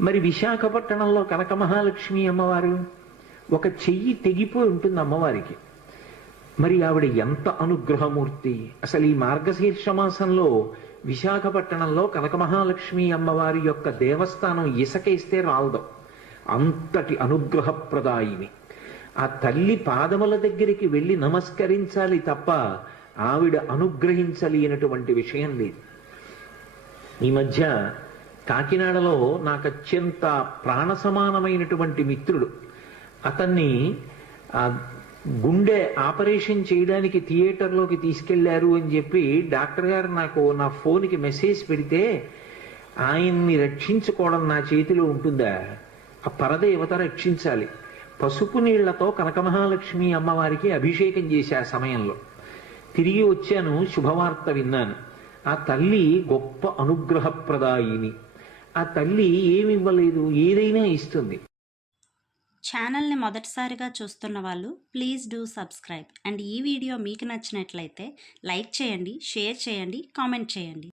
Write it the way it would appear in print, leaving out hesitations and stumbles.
మరి విశాఖపట్నంలో కనక మహాలక్ష్మి అమ్మవారు ఒక చెయ్యి తెగిపోయి ఉంటుంది అమ్మవారికి. మరి ఆవిడ ఎంత అనుగ్రహమూర్తి! అసలు ఈ మార్గశీర్ష మాసంలో విశాఖపట్నంలో కనక మహాలక్ష్మి అమ్మవారి యొక్క దేవస్థానం ఇసకేస్తే రాలదు, అంతటి అనుగ్రహప్రదాయిని. ఆ తల్లి పాదముల దగ్గరికి వెళ్ళి నమస్కరించాలి తప్ప ఆవిడ అనుగ్రహించలేనటువంటి విషయం లేదు. ఈ మధ్య కాకినాడలో నాకు అత్యంత ప్రాణ సమానమైనటువంటి మిత్రుడు, అతన్ని గుండె ఆపరేషన్ చేయడానికి థియేటర్లోకి తీసుకెళ్లారు అని చెప్పి డాక్టర్ గారు నాకు నా ఫోన్కి మెసేజ్ పెడితే, ఆయన్ని రక్షించుకోవడం నా చేతిలో ఉంటుందా? ఆ పరదేవత రక్షించాలి. పసుపు నీళ్లతో కనకమహాలక్ష్మి అమ్మవారికి అభిషేకం చేశా ఆ సమయంలో. తిరిగి వచ్చాను, శుభవార్త విన్నాను. ఆ తల్లి గొప్ప అనుగ్రహప్రదాయిని. ఆ తల్లి ఏమివ్వలేదు, ఏదైనా ఇస్తుంది. ఛానల్ని మొదటిసారిగా చూస్తున్న వాళ్ళు ప్లీజ్ డూ సబ్స్క్రైబ్. అండ్ ఈ వీడియో మీకు నచ్చినట్లయితే లైక్ చేయండి, షేర్ చేయండి, కామెంట్ చేయండి.